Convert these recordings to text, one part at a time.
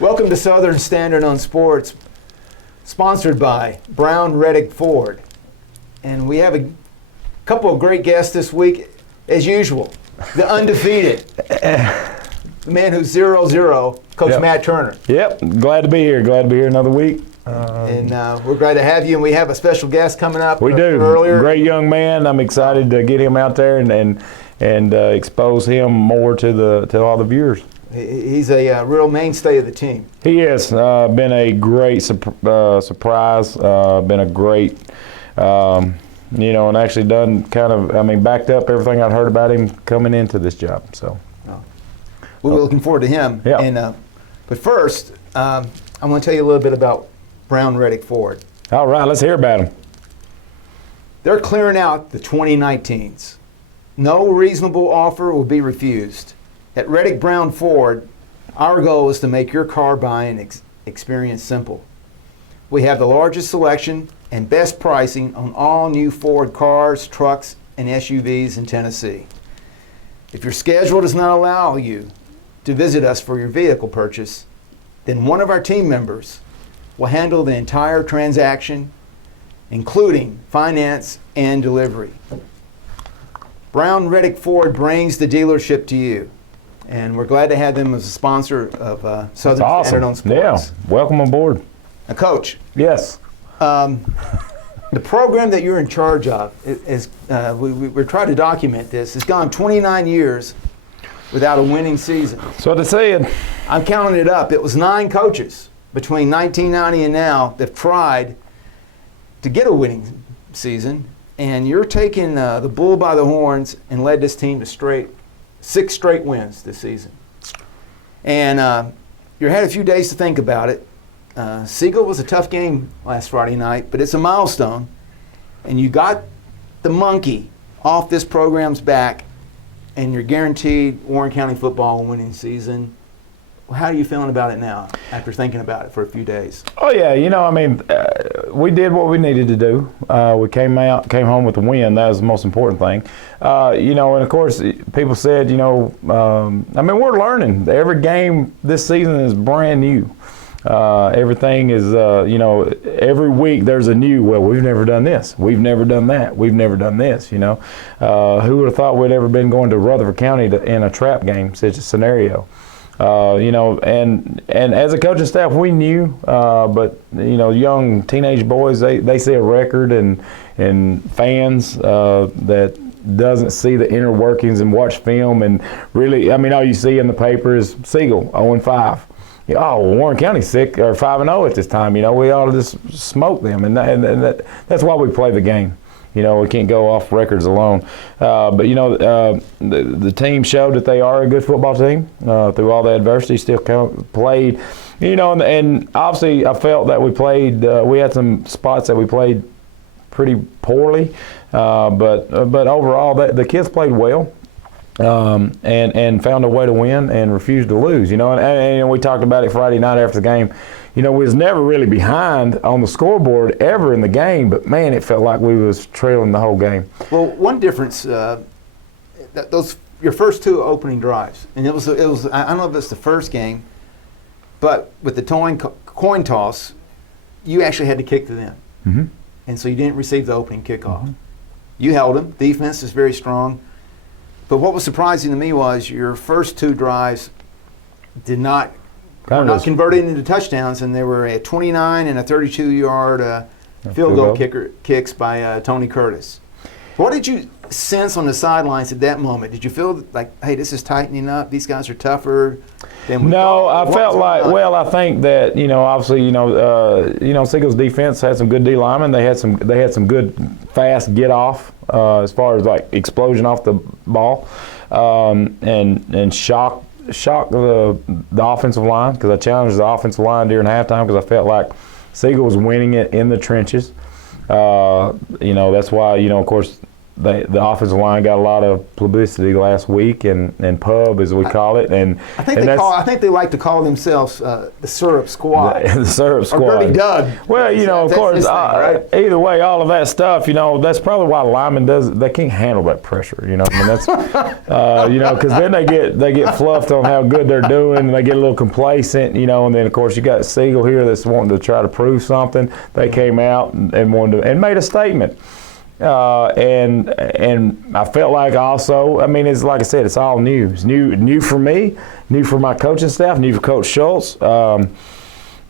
Welcome to Southern Standard on Sports, sponsored by Brown Reddick Ford. And we have a couple of great guests this week, as usual. The undefeated, the man who's 0-0, Coach Yep. Matt Turner. Yep, glad to be here. Glad to be here another week. And we're glad to have you. And we have a special guest coming up. We do. Earlier. Great young man. I'm excited to get him out there and expose him more to all the viewers. He's a real mainstay of the team. He has been a great surprise. Been a great, and actually done backed up everything I'd heard about him coming into this job. So we're looking forward to him. Yeah. And but first, I want to tell you a little bit about Brown Reddick Ford. All right, let's hear about him. They're clearing out the 2019s. No reasonable offer will be refused. At Reddick Brown Ford, our goal is to make your car buying experience simple. We have the largest selection and best pricing on all new Ford cars, trucks, and SUVs in Tennessee. If your schedule does not allow you to visit us for your vehicle purchase, then one of our team members will handle the entire transaction, including finance and delivery. Brown Reddick Ford brings the dealership to you, and we're glad to have them as a sponsor of Southern Standard on Sports. Yeah, welcome aboard. Now, Coach, Yes. the program that you're in charge of is we're trying to document this. It's gone 29 years without a winning season. So what I said. I'm counting it up. It was 9 coaches between 1990 and now that tried to get a winning season, and you're taking the bull by the horns and led this team to 6 straight wins this season. And you had a few days to think about it. Siegel was a tough game last Friday night, but it's a milestone, and you got the monkey off this program's back, and you're guaranteed Warren County football winning season. Well, how are you feeling about it now after thinking about it for a few days? Oh yeah, we did what we needed to do. We came home with a win. That was the most important thing. And of course, people said, we're learning. Every game this season is brand new. Everything is, every week there's a new, well, we've never done this. We've never done that. We've never done this, Who would have thought we'd ever been going to Rutherford County in a trap game such a scenario? And as a coaching staff, we knew, but young teenage boys, they see a record and fans that doesn't see the inner workings and watch film and really, all you see in the paper is Siegel 0-5. Warren County's 5-0 at this time. We ought to just smoke them, and that's why we play the game. We can't go off records alone. But the team showed that they are a good football team through all the adversity. Still played, and obviously I felt that we played. We had some spots that we played pretty poorly, but overall the kids played well. And found a way to win and refused to lose, and we talked about it Friday night after the game. We was never really behind on the scoreboard ever in the game, but man, it felt like we was trailing the whole game. Well, one difference, those your first 2 opening drives, and it was I don't know if it's the first game, but with the coin toss, you actually had to kick to them, Mm-hmm. and so you didn't receive the opening kickoff. Mm-hmm. You held them. Defense is very strong. But what was surprising to me was your first 2 drives were not converted into touchdowns, and they were a 29 and a 32-yard field goal kicks by Tony Curtis. What did you sense on the sidelines at that moment? Did you feel like, hey, this is tightening up? These guys are tougher than we No, thought? I felt like, I think that, obviously, Siegel's defense had some good D linemen. They had some good fast get off as far as like explosion off the ball, and shock the offensive line, because I challenged the offensive line during halftime because I felt like Siegel was winning it in the trenches. That's why, of course, the offensive line got a lot of publicity last week, and pub as we call it, and I think they like to call themselves the Syrup Squad. The Syrup Squad. Or Dirty Doug. Well, of course, his thing, right? Either way, all of that stuff, that's probably why linemen they can't handle that pressure. I mean, that's because then they get fluffed on how good they're doing, and they get a little complacent, and then of course you got Siegel here that's wanting to try to prove something. They came out and wanted to, and made a statement. And I felt like also, I mean, it's like I said, it's all new. It's new for me, new for my coaching staff, new for Coach Schultz.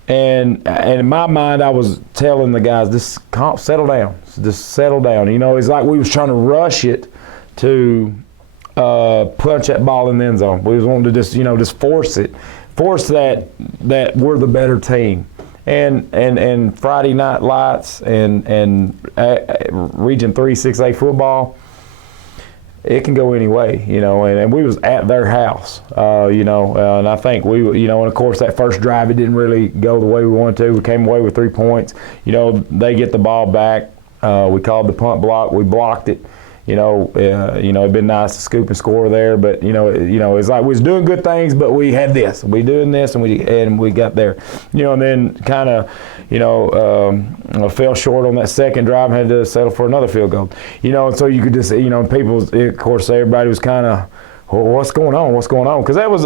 And in my mind, I was telling the guys, just settle down, just settle down. It's like we was trying to rush it to punch that ball in the end zone. We was wanting to just force that we're the better team. And Friday Night Lights and Region 3 6A football, it can go any way, and we was at their house, and I think we, and of course that first drive, it didn't really go the way we wanted to. We came away with 3 points. They get the ball back. We called the punt block. We blocked it. It'd been nice to scoop and score there, but it's like we was doing good things, but we had this, we doing this, and we got there, and then kind of, fell short on that second drive and had to settle for another field goal, and so you could just, people, of course, everybody was kind of, well, what's going on, because that was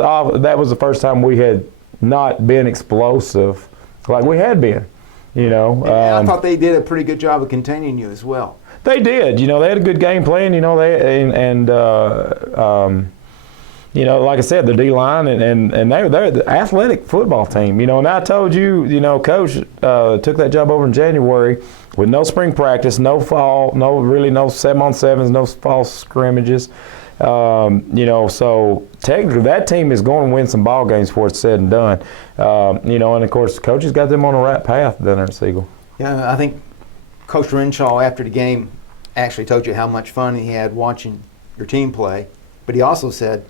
the first time we had not been explosive like we had been, And I thought they did a pretty good job of containing you as well. They did. They had a good game plan. Like I said, the D-line and they're the athletic football team. And I told you, Coach took that job over in January with no spring practice, no fall, no 7-on-7s, no fall scrimmages. So technically that team is going to win some ball games before it's said and done. And of course, coaches got them on the right path down there at Siegel. Yeah, I think Coach Renshaw, after the game, actually told you how much fun he had watching your team play. But he also said,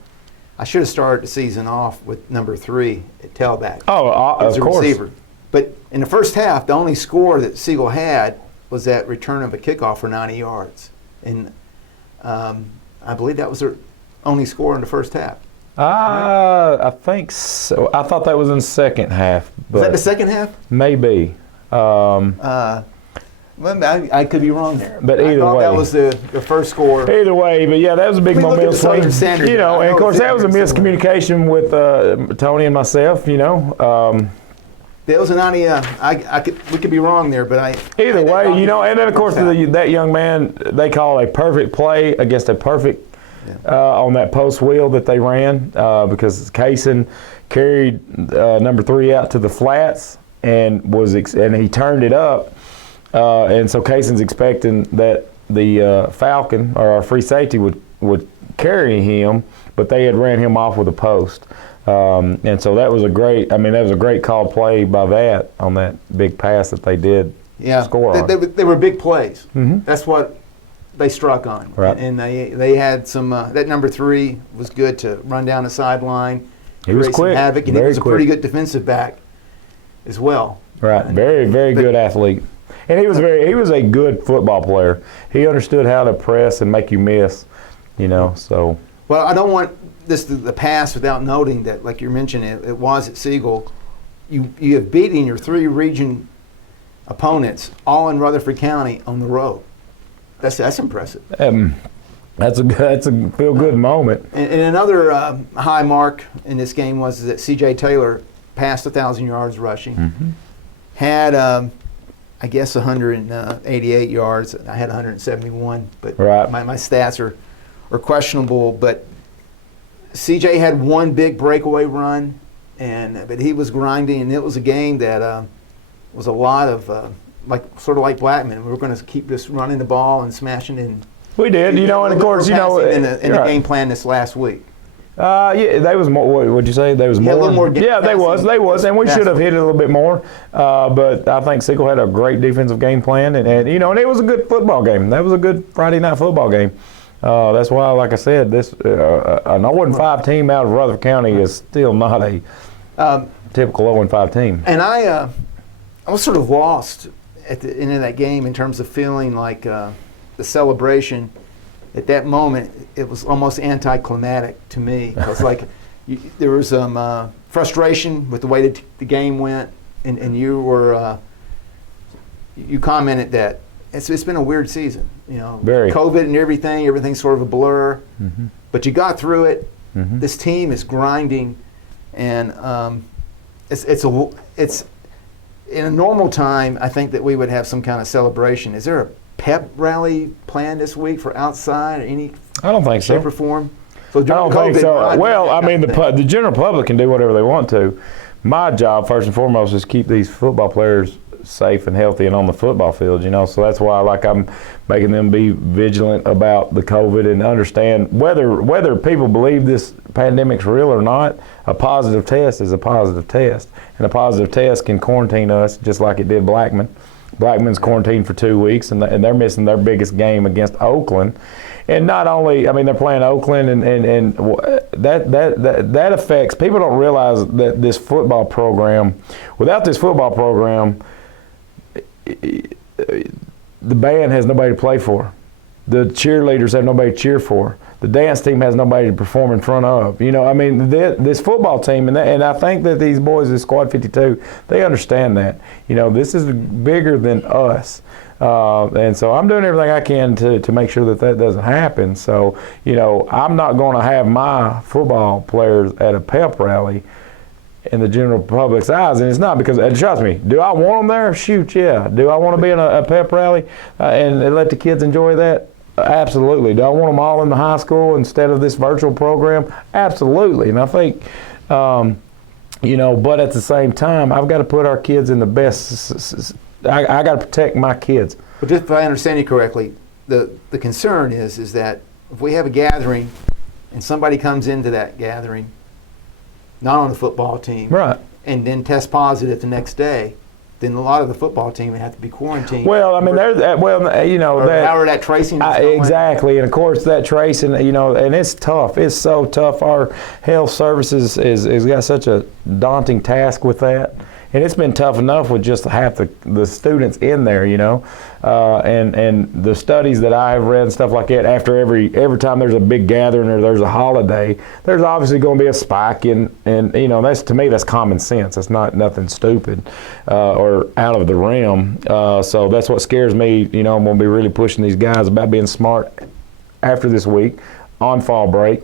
I should have started the season off with number 3 at tailback. Of course. Receiver. But in the first half, the only score that Siegel had was that return of a kickoff for 90 yards. And I believe that was their only score in the first half. I think so. I thought that was in the second half. Was that the second half? Maybe. Well, I could be wrong there. But either way, that was the first score. Either way, but yeah, that was a big momentum swing. And of course that was a miscommunication with Tony and myself. There was a 90. We could be wrong there, but either way, and then of course that young man, they call a perfect play against a perfect on that post wheel that they ran because Kaysen carried number 3 out to the flats and he turned it up. And so Kaysen's expecting that the Falcon or our free safety would carry him, but they had ran him off with a post. And so that was a great call play by that on that big pass that they did score on. They were big plays. Mm-hmm. That's what they struck on. Right. And they had some, that number 3 was good to run down the sideline, he was quick, some havoc, and he was a pretty good defensive back as well. Right, very, very good athlete. And he was a good football player. He understood how to press and make you miss, so. Well, I don't want this to pass without noting that, like you mentioned, it was at Siegel. You have beaten your 3 region opponents, all in Rutherford County, on the road. That's impressive. That's a feel-good moment. And another high mark in this game was that C.J. Taylor passed 1,000 yards rushing. Mm-hmm. Had, I guess, 188 yards. I had 171, but right. my stats are questionable. But C.J. had one big breakaway run, but he was grinding, and it was a game that was a lot of sort of like Blackman. We were going to keep just running the ball and smashing in. We did, and of course, in the game plan this last week. Yeah, they was more. What would you say? They was more. A little more. Yeah, they was, and we should have hit it a little bit more. But I think Siegel had a great defensive game plan, and it was a good football game. That was a good Friday night football game. That's why, like I said, this an 0-5 team out of Rutherford County is still not a typical 0-5 team. And I was sort of lost at the end of that game in terms of feeling like the celebration at that moment, it was almost anticlimactic to me. Because there was some frustration with the way that the game went, and you were you commented that it's been a weird season. Very. COVID and everything's sort of a blur. Mm-hmm. But you got through it. Mm-hmm. This team is grinding, and it's in a normal time. I think that we would have some kind of celebration. Is there a pep rally planned this week for outside or any I don't think shape so. or form? So I don't think so. Well, I mean, the general public can do whatever they want to. My job, first and foremost, is keep these football players safe and healthy and on the football field, So that's why, I'm making them be vigilant about the COVID and understand whether people believe this pandemic's real or not. A positive test is a positive test, and a positive test can quarantine us just like it did Blackman. Blackman's quarantined for 2 weeks, and they're missing their biggest game against Oakland. And not only, they're playing Oakland, and that affects. People don't realize that this football program, without this football program, the band has nobody to play for. The cheerleaders have nobody to cheer for. The dance team has nobody to perform in front of. This football team, and I think that these boys at Squad 52, they understand that. This is bigger than us. And so I'm doing everything I can to make sure that doesn't happen. So, I'm not going to have my football players at a pep rally in the general public's eyes, and it's not because, and trust me, do I want them there? Shoot, yeah. Do I want to be in a pep rally and let the kids enjoy that? Absolutely. Do I want them all in the high school instead of this virtual program? Absolutely. And I think, but at the same time, I've got to put our kids in the best. I got to protect my kids. But if I understand you correctly, the concern is that if we have a gathering and somebody comes into that gathering, not on the football team, right, and then test positive the next day, then a lot of the football team would have to be quarantined. Well, however that tracing is going. Exactly, and of course that tracing, and it's tough. It's so tough. Our health services is got such a daunting task with that. And it's been tough enough with just half the students in there, and the studies that I've read and stuff like that. After every time there's a big gathering or there's a holiday, there's obviously going to be a spike and that's, to me, that's common sense. That's not nothing stupid or out of the realm. So that's what scares me. I'm going to be really pushing these guys about being smart after this week on fall break.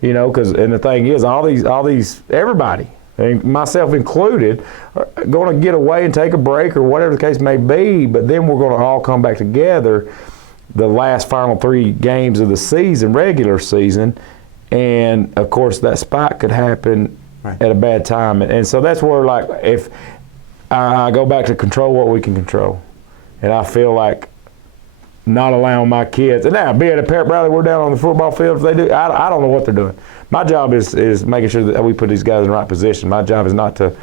Because and the thing is, all these everybody, and myself included, are going to get away and take a break or whatever the case may be, but then we're going to all come back together the last final 3 games of the season, regular season, and of course that spike could happen at a bad time. And so that's where, if I go back to control what we can control, and I feel like not allowing my kids, and now being a pep rally, we're down on the football field, if they do, I don't know what they're doing. My job is making sure that we put these guys in the right position. My job is not to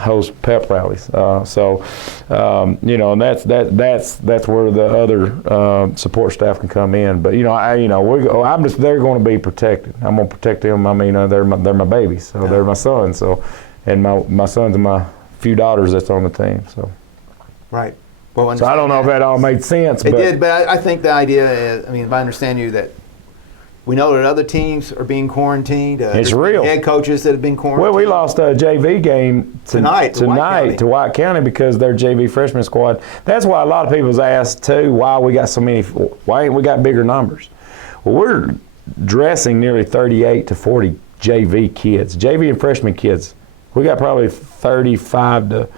host pep rallies. And that's where the other support staff can come in. But they're going to be protected. I'm going to protect them. They're my babies, so they're my sons. So, and my sons and my few daughters that's on the team. So, right. Well, so I don't know if that all made sense. It did, but I think the idea is, if I understand you, that we know that other teams are being quarantined. It's real. Head coaches that have been quarantined. Well, we lost a JV game tonight to White County because their JV freshman squad. That's why a lot of people's asked too, why ain't we got bigger numbers? Well, we're dressing nearly 38 to 40 JV kids, JV and freshman kids. We got probably 35 to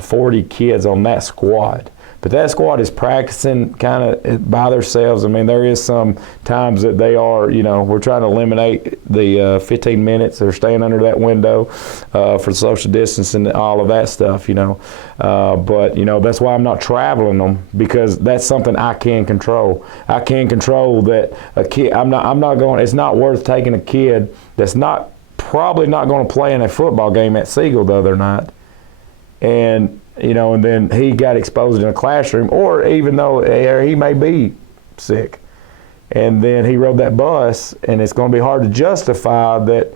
40 kids on that squad. But that squad is practicing kind of by themselves. There is some times that they are, we're trying to eliminate the 15 minutes. They're staying under that window for social distancing and all of that stuff, But, that's why I'm not traveling them, because that's something I can control. I can control that a kid, it's not worth taking a kid that's probably not going to play in a football game at Siegel the other night. And then he got exposed in a classroom, or even though he may be sick. And then he rode that bus, and it's going to be hard to justify that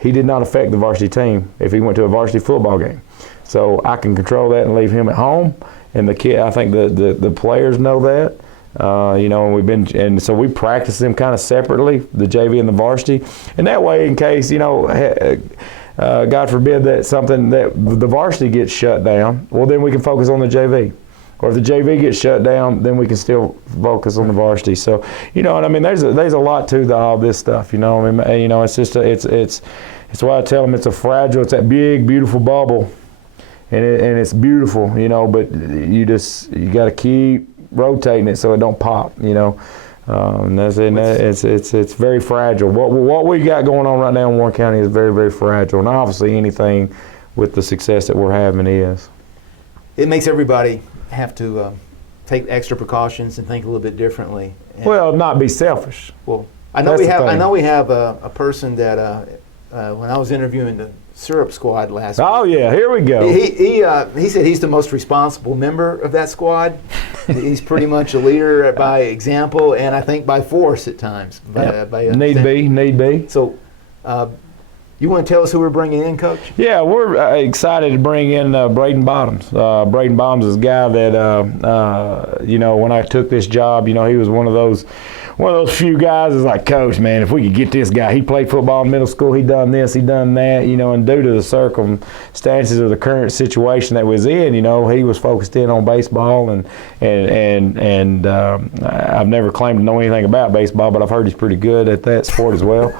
he did not affect the varsity team if he went to a varsity football game. So I can control that and leave him at home. And the kid, I think the players know that. You know, and so we practice them kind of separately, the JV and the varsity, and that way, in case, you know, God forbid that the varsity gets shut down, well, then we can focus on the JV. Or if the JV gets shut down, then we can still focus on the varsity. So, you know, and I mean, there's a lot to all this stuff. You know, I mean, you know, it's just it's why I tell them it's that big, beautiful bubble, and it's beautiful. You know, but you got to keep rotating it so it don't pop. You know, and it's very fragile. What we got going on right now in Warren County is very, very fragile, and obviously anything with the success that we're having is. It makes everybody have to take extra precautions and think a little bit differently. And, well, not be selfish. Well, I know we have a person that when I was interviewing the syrup squad last week. Oh yeah, here we go. He said he's the most responsible member of that squad. He's pretty much a leader by example, and I think by force at times. Need be. So. You want to tell us who we're bringing in, Coach? Yeah, we're excited to bring in Braden Bottoms. Braden Bottoms is a guy that, you know, when I took this job, you know, he was one of those few guys that's like, Coach, man, if we could get this guy. He played football in middle school. He done this, he done that, you know, and due to the circumstances of the current situation that was in, you know, he was focused in on baseball, and I've never claimed to know anything about baseball, but I've heard he's pretty good at that sport as well.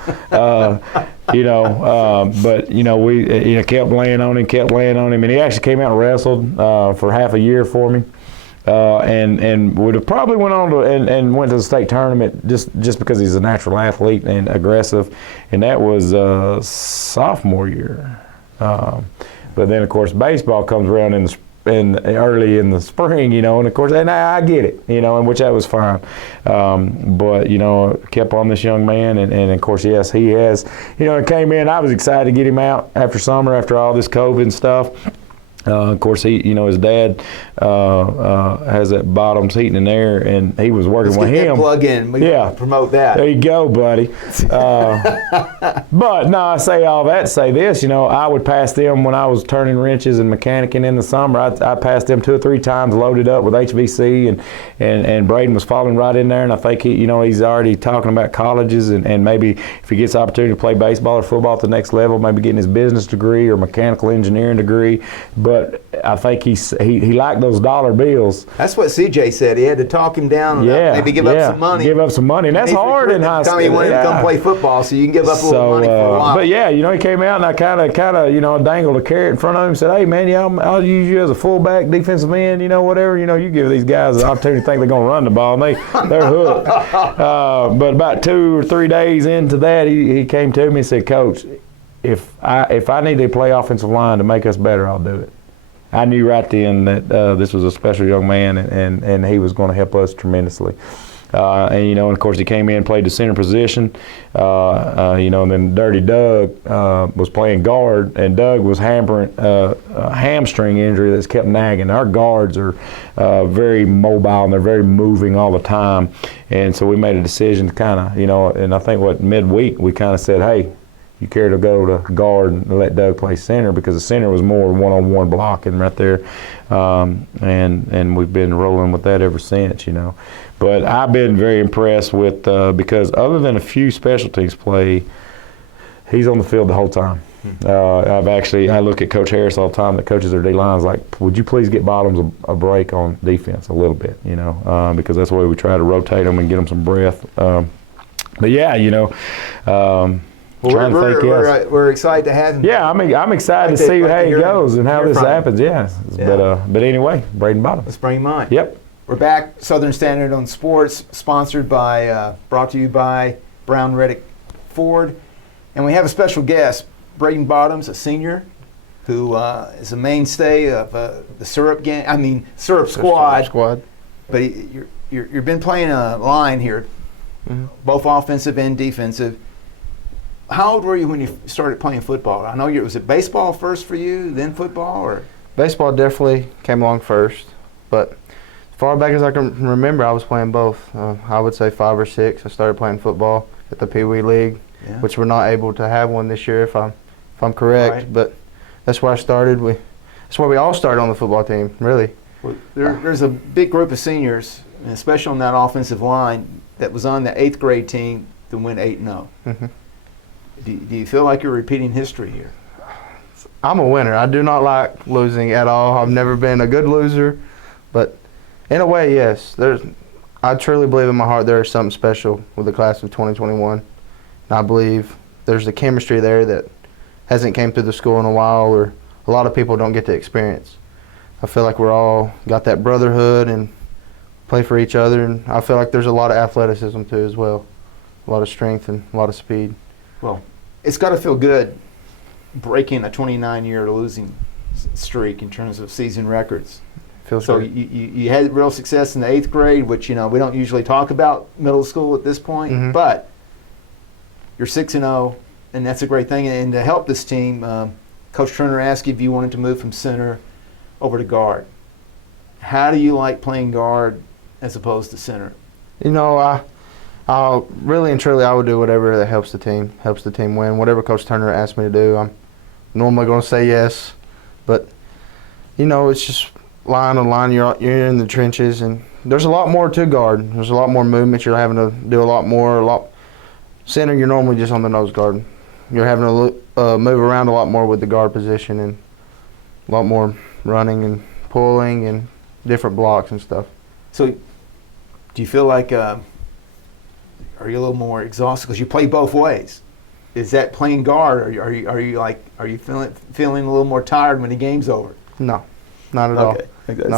You know, but you know, we kept laying on him, and he actually came out and wrestled for half a year for me, and would have probably went on to and went to the state tournament just because he's a natural athlete and aggressive, and that was sophomore year. But then of course baseball comes around early in the spring, you know, and of course, and I get it, you know, and which that was fine. But, you know, kept on this young man, and of course, yes, he has, you know, it came in. I was excited to get him out after summer, after all this COVID and stuff. Of course, you know, his dad has that Bottoms Heating and Air, and he was working with him. Plug in. We promote that. There you go, buddy. But no, I say all that to say this. You know, I would pass them when I was turning wrenches and mechanicking in the summer. I passed them 2 or 3 times, loaded up with HVC, and Braden was falling right in there. And I think he's already talking about colleges, and maybe if he gets the opportunity to play baseball or football at the next level, maybe getting his business degree or mechanical engineering degree. But I think he liked those dollar bills. That's what CJ said. He had to talk him down. Maybe give up some money. Give up some money, and that's hard in high school. He wanted to come play football, so you can give up a little money for a while. But yeah, you know, he came out, and I kind of, you know, dangled a carrot in front of him and said, "Hey, man, I'll use you as a fullback, defensive end, you know, whatever. You know, you give these guys the opportunity to think they're going to run the ball, and they're hooked." But about 2 or 3 days into that, he came to me and said, "Coach, if I need to play offensive line to make us better, I'll do it." I knew right then that this was a special young man, and he was going to help us tremendously. And you know, and of course, he came in and played the center position. You know, and then Dirty Doug was playing guard, and Doug was hampering a hamstring injury that's kept nagging. Our guards are very mobile, and they're very moving all the time. And so we made a decision to kind of, you know, and I think midweek we kind of said, "Hey, you care to go to guard and let Doug play center," because the center was more one-on-one blocking right there, and we've been rolling with that ever since, you know. But I've been very impressed with because other than a few special teams play, he's on the field the whole time. I look at Coach Harris all the time that coaches their D-lines like, "Would you please get Bottoms a break on defense a little bit," you know, because that's the way we try to rotate them and get them some breath. But yeah, you know. Well, we're excited to have him. Yeah, I'm excited to see how he goes and how this happens. Yeah. But anyway, Braden Bottoms. Let's bring him on. Yep. We're back. Southern Standard on Sports, sponsored by, brought to you by Brown Reddick Ford, and we have a special guest, Braden Bottoms, a senior, who is a mainstay of the syrup gang. I mean, syrup squad. But you've been playing a line here, both offensive and defensive. How old were you when you started playing football? I know was it baseball first for you, then football, or? Baseball definitely came along first, but as far back as I can remember, I was playing both. I would say 5 or 6. I started playing football at the Pee Wee League, which we're not able to have one this year, if I'm correct. Right. But that's where I started. That's where we all started on the football team, really. Well, there's a big group of seniors and especially on that offensive line that was on the 8th grade team that went 8-0. Mm-hmm. Do you feel like you're repeating history here? I'm a winner. I do not like losing at all. I've never been a good loser, but in a way, yes. I truly believe in my heart there is something special with the class of 2021. And I believe there's a chemistry there that hasn't came through the school in a while, or a lot of people don't get to experience. I feel like we're all got that brotherhood and play for each other, and I feel like there's a lot of athleticism too as well, a lot of strength and a lot of speed. Well, it's got to feel good breaking a 29-year losing streak in terms of season records. Feels So great. you had real success in the 8th grade, which, we don't usually talk about middle school at this point, Mhm. but you're 6-0, and that's a great thing. And to help this team, Coach Turner asked you if you wanted to move from center over to guard. How do you like playing guard as opposed to center? I'll really and truly, I would do whatever that helps the team win. Whatever Coach Turner asks me to do, I'm normally going to say yes. But it's just line on line. You're in the trenches, and there's a lot more to guard. There's a lot more movement. You're having to do a lot more. Center, you're normally just on the nose guard. You're having to move around a lot more with the guard position, and a lot more running and pulling and different blocks and stuff. So do you feel like, are you a little more exhausted because you play both ways? Is that playing guard, or are you feeling a little more tired when the game's over? No, not at all. Okay.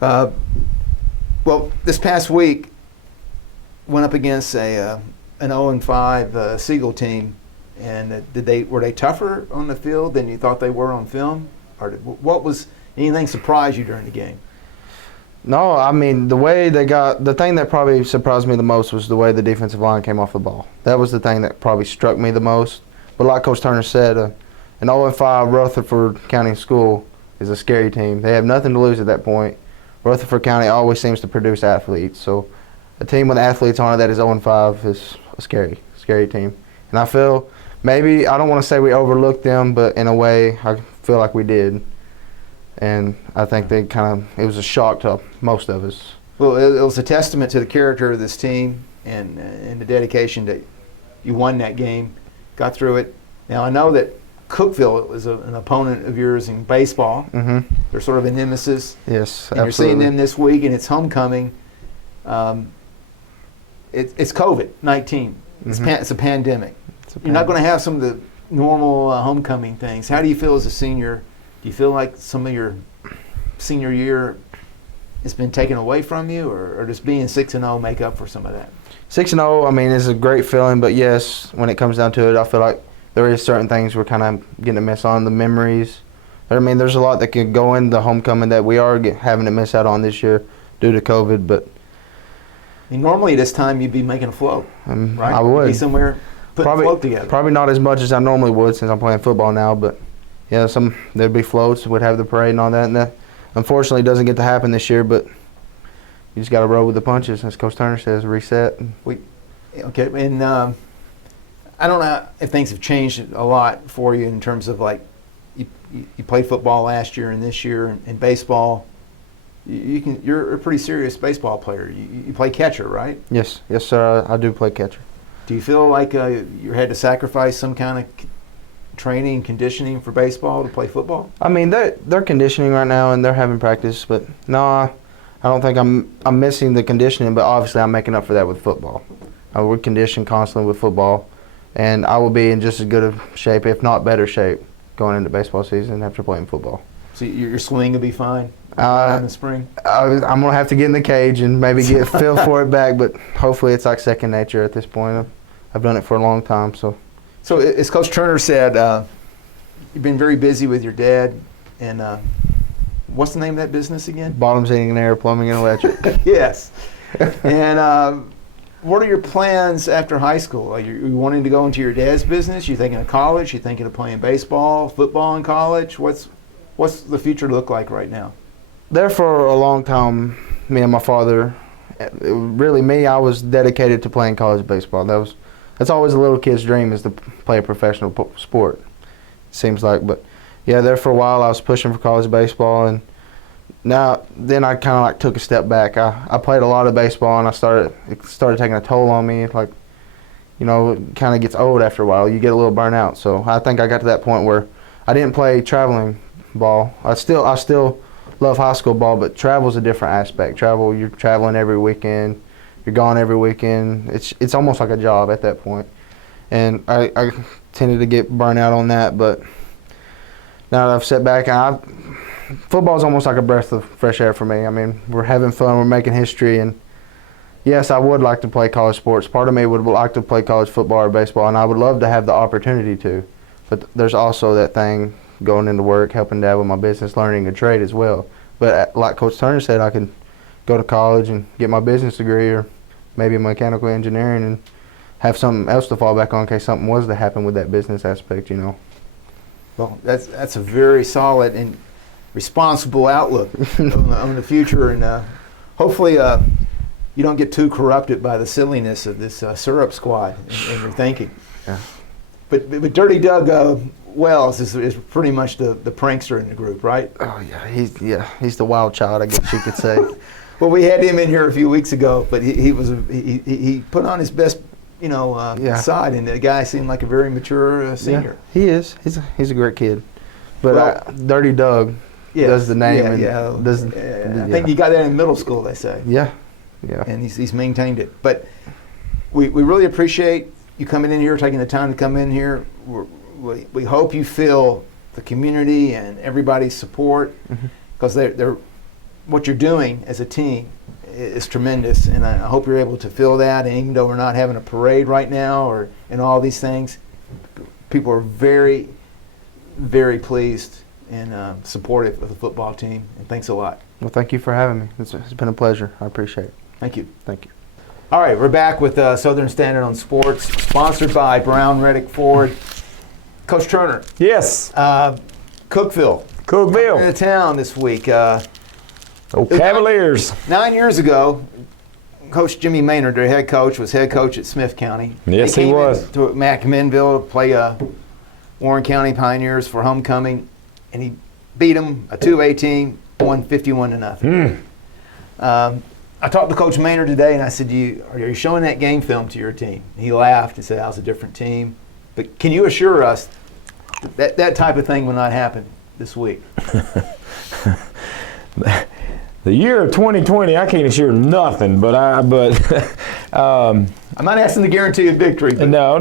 No. Well, this past week went up against an 0-5 Siegel team, and were they tougher on the field than you thought they were on film, or anything surprised you during the game? No, I mean, the thing that probably surprised me the most was the way the defensive line came off the ball. That was the thing that probably struck me the most. But like Coach Turner said, an 0-5 Rutherford County school is a scary team. They have nothing to lose at that point. Rutherford County always seems to produce athletes. So a team with athletes on it that is 0-5 is a scary team. And I feel maybe, I don't want to say we overlooked them, but in a way I feel like we did. And I think it was a shock to most of us. Well, it was a testament to the character of this team and the dedication that you won that game, got through it. Now, I know that Cookeville was an opponent of yours in baseball. Mm-hmm. They're sort of a nemesis. Yes, And absolutely. you're seeing them this week, and it's homecoming. It's COVID-19. Mhm. It's a pandemic. You're not going to have some of the normal homecoming things. How do you feel as a senior? Do you feel like some of your senior year has been taken away from you, or does being 6-0 make up for some of that? 6-0, I mean, is a great feeling, but yes, when it comes down to it, I feel like there is certain things we're kind of getting to miss on, the memories. I mean, there's a lot that could go in the homecoming that we are having to miss out on this year due to COVID, but I mean, normally this time you'd be making a float, right? I would. Be somewhere putting a float together. Probably not as much as I normally would since I'm playing football now, but yeah, there'd be floats, we'd have the parade and all that, and that unfortunately doesn't get to happen this year, but you just got to roll with the punches, as Coach Turner says, reset. Okay, and I don't know if things have changed a lot for you in terms of like you played football last year and this year, and baseball. You're a pretty serious baseball player. You play catcher, right? Yes, sir, I do play catcher. Do you feel like you had to sacrifice some kind of training, conditioning for baseball to play football? I mean, they're conditioning right now and they're having practice, but no, I don't think I'm missing the conditioning, but obviously I'm making up for that with football. I would condition constantly with football, and I will be in just as good of shape, if not better shape, going into baseball season after playing football. So your swing will be fine in the spring? I'm going to have to get in the cage and maybe get a feel for it back, but hopefully it's like second nature at this point. I've done it for a long time, so. So as Coach Turner said, you've been very busy with your dad, and what's the name of that business again? Bottoms, Heating and Air, Plumbing and Electric. Yes. And what are your plans after high school? Are you wanting to go into your dad's business? You thinking of college? You thinking of playing baseball, football in college? What's the future look like right now? There for a long time, me and my father, really me, I was dedicated to playing college baseball. That's always a little kid's dream, is to play a professional sport, it seems like. But yeah, there for a while I was pushing for college baseball, and Now, then I kind of like took a step back. I played a lot of baseball, and it started taking a toll on me. Like, you know, it kind of gets old after a while. You get a little burnt out. So I think I got to that point where I didn't play traveling ball. I still love high school ball, but travel's a different aspect. You're traveling every weekend. You're gone every weekend. It's almost like a job at that point. And I tended to get burnt out on that, but now that I've sat back, football is almost like a breath of fresh air for me. I mean, we're having fun, we're making history, and yes, I would like to play college sports. Part of me would like to play college football or baseball, and I would love to have the opportunity to. But there's also that thing going into work, helping Dad with my business, learning a trade as well. But like Coach Turner said, I could go to college and get my business degree or maybe mechanical engineering and have something else to fall back on in case something was to happen with that business aspect, you know. Well, that's a very solid and responsible outlook on the future, and hopefully you don't get too corrupted by the silliness of this syrup squad and your thinking. Yeah. But Dirty Doug Wells is pretty much the prankster in the group, right? Oh yeah, he's the wild child, I guess you could say. Well, we had him in here a few weeks ago, but he put on his best, side, and the guy seemed like a very mature senior. Yeah, he is. He's a great kid. But Dirty Doug does the name. I think he got that in middle school, they say. Yeah. And he's maintained it. But we really appreciate you coming in here, taking the time to come in here. We hope you feel the community and everybody's support, because they're what you're doing as a team is tremendous, and I hope you're able to feel that. And even though we're not having a parade right now and all these things, people are very, very pleased and supportive of the football team. And thanks a lot. Well, thank you for having me. It's been a pleasure. I appreciate it. Thank you. Thank you. All right, we're back with Southern Standard on Sports, sponsored by Brown Reddick Ford. Coach Turner. Yes. Cookeville. Cookeville. In the town this week. Cavaliers. 9 years ago, Coach Jimmy Maynard, their head coach, was head coach at Smith County. Yes, he was. To McMinnville to play Warren County Pioneers for homecoming, and he beat them, a 2A team, won 51-0. I talked to Coach Maynard today, and I said, are you showing that game film to your team? And he laughed and said, that was a different team. But can you assure us that type of thing will not happen this week? The year of 2020, I can't assure nothing, but I'm not asking to guarantee a victory. No.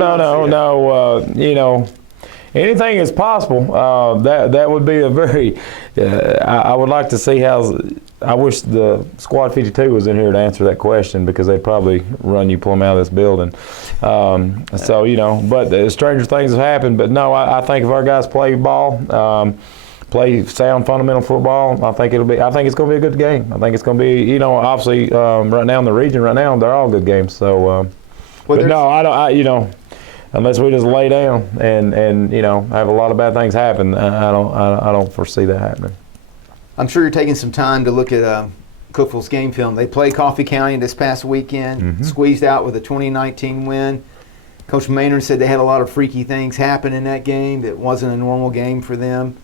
Anything is possible. That would be a very. I would like to see how. I wish the Squad 52 was in here to answer that question, because they'd probably run you plumb out of this building. But stranger things have happened. But no, I think if our guys play ball. Play sound fundamental football, I think it's going to be a good game. I think it's going to be, obviously right now in the region, they're all good games. So, unless we just lay down and have a lot of bad things happen, I don't foresee that happening. I'm sure you're taking some time to look at Cookeville's game film. They played Coffee County this past weekend, squeezed out with a 2019 win. Coach Maynard said they had a lot of freaky things happen in that game that wasn't a normal game for them.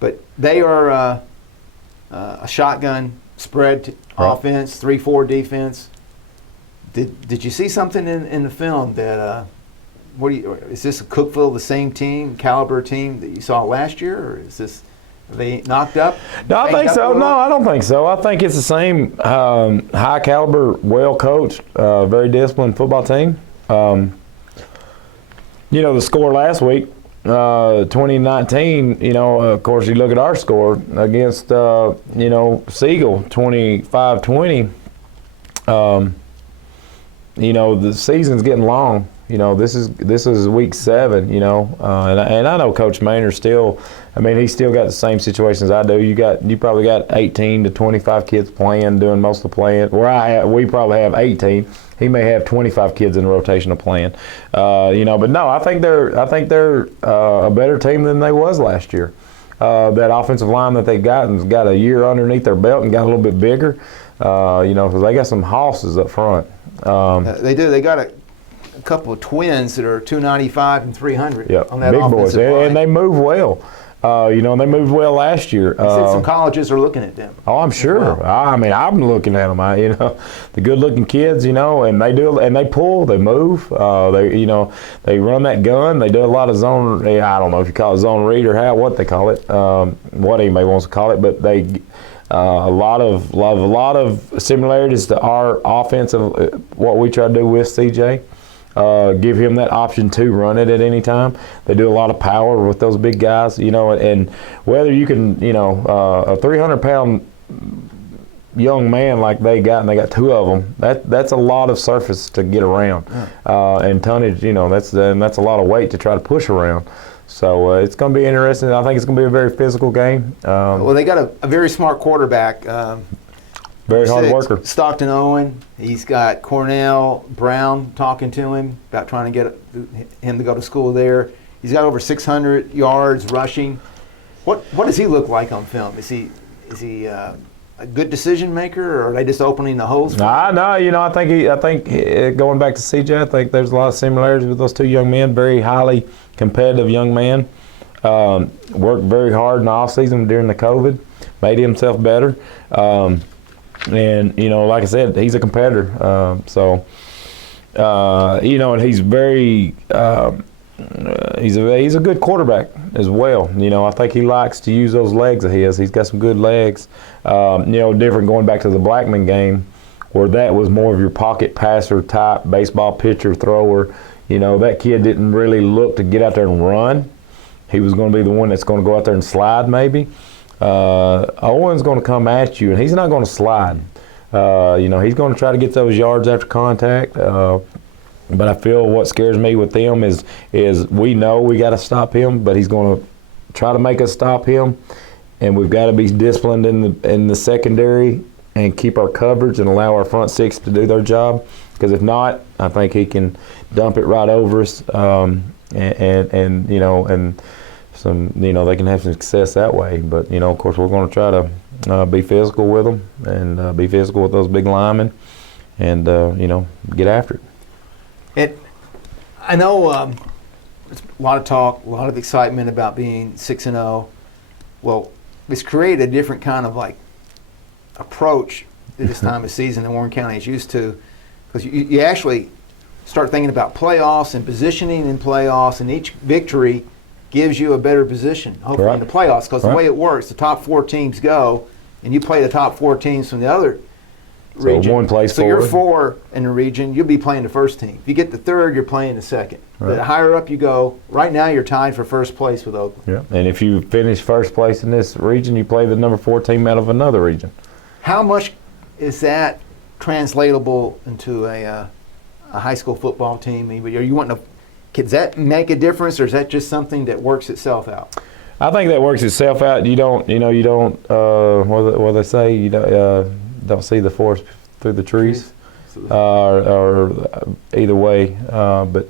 But they are a shotgun spread offense, 3-4 defense. Did you see something in the film that is this a Cookeville, the same team, caliber team that you saw last year, or is this are they knocked up? No, I think so. No, I don't think so. I think it's the same high caliber, well coached, very disciplined football team. The score last week. 2019, of course, you look at our score against, Siegel, 25-20. The season's getting long. This is week 7. And I know Coach Maynard still. I mean, he's still got the same situations I do. You probably got 18 to 25 kids playing, doing most of the playing. We probably have 18. He may have 25 kids in the rotation of playing. But no, I think they're a better team than they was last year. That offensive line that they've got a year underneath their belt and got a little bit bigger. Because they got some hosses up front. They do. They got a couple of twins that are 295 and 300 on that big offensive boys, line. and they move well. You know, and they moved well last year. He said some colleges are looking at them. Oh, I'm sure. Wow. I mean, I'm looking at them. You know, the good-looking kids. You know, and they do, and they pull, they move. You know, they run that gun. They do a lot of zone. I don't know if you call it zone read or what they call it. What anybody wants to call it, but they a lot of similarities to our offensive. What we try to do with CJ. Give him that option to run it at any time. They do a lot of power with those big guys, you know, and whether you can, you know, a 300-pound young man like they got, and they got two of them, that's a lot of surface to get around. And tonnage, you know, that's a lot of weight to try to push around. So it's going to be interesting. I think it's going to be a very physical game. Well, they got a very smart quarterback. Very hard worker. Stockton Owen. He's got Cornell Brown talking to him about trying to get him to go to school there. He's got over 600 yards rushing. What does he look like on film? Is he a good decision maker, or are they just opening the holes? No, you know, I think going back to CJ, I think there's a lot of similarities with those two young men. Very highly competitive young man. Worked very hard in the off season during the COVID. Made himself better. And, you know, like I said, he's a competitor. You know, and he's very he's a good quarterback as well. You know, I think he likes to use those legs of his. He's got some good legs. You know, different going back to the Blackman game, where that was more of your pocket passer type, baseball pitcher, thrower. You know, that kid didn't really look to get out there and run. He was going to be the one that's going to go out there and slide maybe. Owen's going to come at you, and he's not going to slide. You know, he's going to try to get those yards after contact. But I feel what scares me with them is we know we got to stop him, but he's going to try to make us stop him, and we've got to be disciplined in the secondary and keep our coverage and allow our front six to do their job. Because if not, I think he can dump it right over us, and you know, and some, you know, they can have some success that way. But, you know, of course, we're going to try to be physical with them and be physical with those big linemen, and you know, get after it. I know there's a lot of talk, a lot of excitement about being 6-0. Well, it's created a different kind of like approach to this time of season than Warren County is used to, because you actually start thinking about playoffs and positioning in playoffs, and each victory gives you a better position, hopefully, in the playoffs, because the way it works, the top four teams go, and you play the top four teams from the other region. So one plays so you're forward. 4 in the region, you'll be playing the first team. If you get the third, you're playing the second. Right. The higher up you go, right now you're tied for first place with Oakland. Yeah. And if you finish first place in this region, you play the number 4 team out of another region. How much is that translatable into a high school football team? Are you wanting to? Does that make a difference, or is that just something that works itself out? I think that works itself out. You don't what they say, you don't see the forest through the trees, or either way. But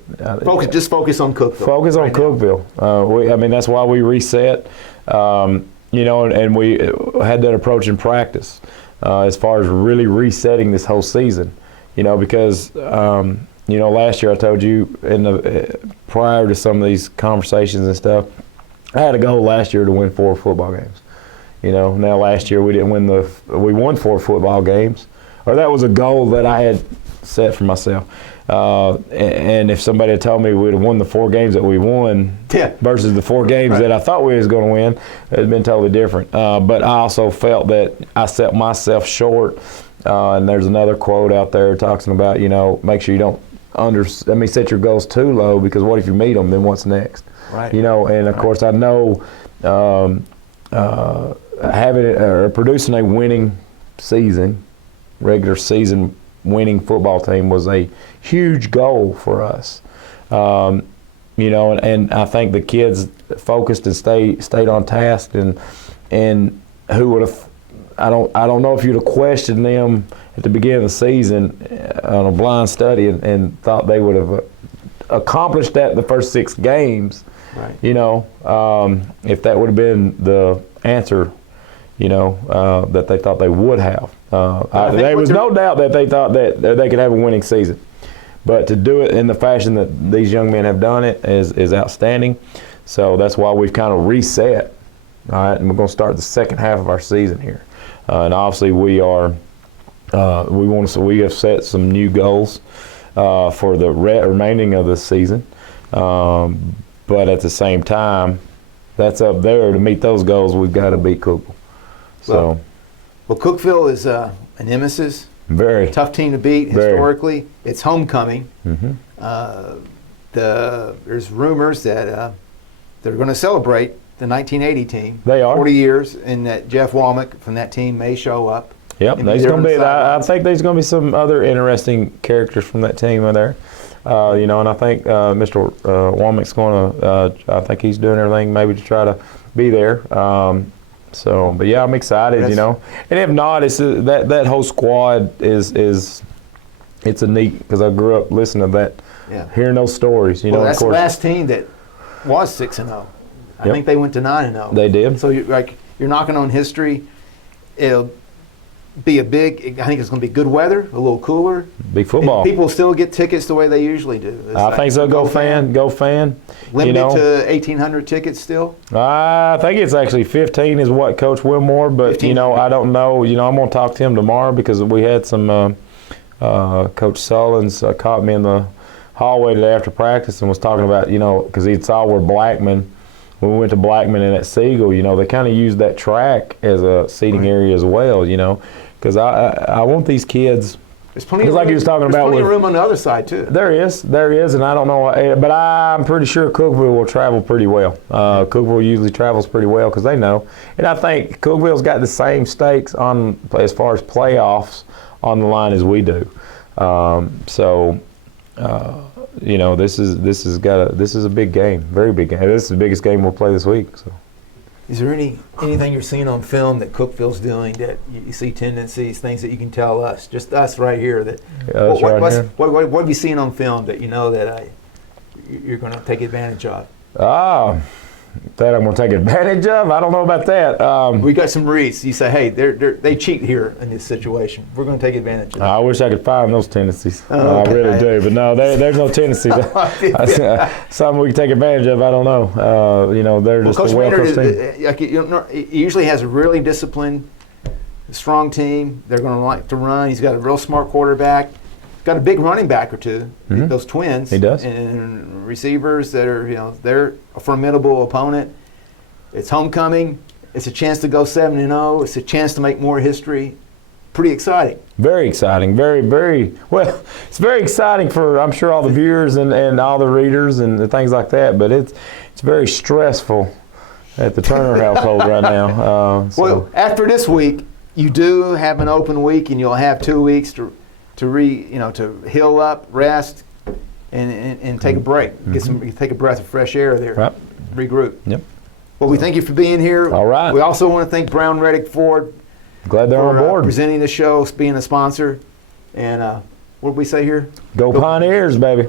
just focus on Cookeville. Focus on Cookeville. I mean, that's why we reset. You know, and we had that approach in practice as far as really resetting this whole season. You know, because you know, last year I told you prior to some of these conversations and stuff, I had a goal last year to win 4 football games. You know, now last year we won 4 football games, or that was a goal that I had set for myself. And if somebody had told me we'd have won the 4 games that we won versus the 4 games that I thought we was going to win, it had been totally different. But I also felt that I set myself short. And there's another quote out there talking about, you know, make sure you don't set your goals too low, because what if you meet them, then what's next? Right. You know, and of course I know producing a winning season, regular season winning football team was a huge goal for us. You know, and I think the kids focused and stayed on task, and who would have, I don't know if you'd have questioned them at the beginning of the season on a blind study and thought they would have accomplished that in the first 6 games. Right. You know, if that would have been the answer, you know, that they thought they would have. There was no doubt that they thought that they could have a winning season. But to do it in the fashion that these young men have done it is outstanding. So that's why we've kind of reset All right, and we're going to start the second half of our season here. And obviously, we are. We have set some new goals for the remaining of the season. But at the same time, that's up there. To meet those goals, we've got to beat Cookeville. So, well, Cookeville is a nemesis. Very Tough team to beat Very. historically. It's homecoming. Mm-hmm. There's rumors that they're going to celebrate the 1980 team. They are. 40 years, and that Jeff Womack from that team may show up. Yep, and there's there going to on be. the I sidelines. think there's going to be some other interesting characters from that team in there. And I think Mr. Womack's going to. I think he's doing everything maybe to try to be there. But yeah, I'm excited. And if not, it's that whole squad is it's a neat because I grew up listening to that, hearing those stories. Well, that's of course, the last team that was 6-0. I Yep. think they went to 9-0. They did. So you're knocking on history. It'll be I think it's going to be good weather, a little cooler. big football. And people will still get tickets the way they usually do. It's I think so. Go fan. Limited to 1,800 tickets still. I think it's actually 15 is what Coach Wilmore, but 15. I don't know. I'm going to talk to him tomorrow because we had some Coach Sullins caught me in the hallway today after practice and was talking about because he saw where Blackman. When we went to Blackman and at Siegel, they kind of used that track as a seating area as well, because I want these kids. There's plenty of It's like room, you was talking there's about plenty of with- room on the other side too. There is, and I don't know, but I'm pretty sure Cookeville will travel pretty well. Cookeville usually travels pretty well because they know, and I think Cookeville's got the same stakes on as far as playoffs on the line as we do. This is a big game, very big game. This is the biggest game we'll play this week. So. Is there anything you're seeing on film that Cookeville's doing that you see tendencies, things that you can tell us, just us right here? What have you seen on film that that you're going to take advantage of? That I'm going to take advantage of? I don't know about that. We got some reads. You say, hey, they cheat here in this situation. We're going to take advantage of it. I wish I could find those tendencies. Okay. I really do, but no, there's no tendencies. Something we can take advantage of. I don't know. They're just Coach a well-coached Maynard team. he usually has a really disciplined, strong team. They're going to like to run. He's got a real smart quarterback. Got a big running back or two. Mhm. Those twins. He does. And receivers that are they're a formidable opponent. It's homecoming. It's a chance to go 7-0. It's a chance to make more history. Pretty exciting. Very exciting. Very, very well. It's very exciting for I'm sure all the viewers and all the readers and things like that. But it's very stressful at the Turner household right now. Well, after this week, you do have an open week, and you'll have 2 weeks to heal up, rest, and take a break. Take a breath of fresh air there. Right. Regroup. Yep. Well, we thank you for being here. All right. We also want to thank Brown Reddick Ford Glad they're for on board. presenting the show, being a sponsor. And what did we say here? Go Pioneers, baby.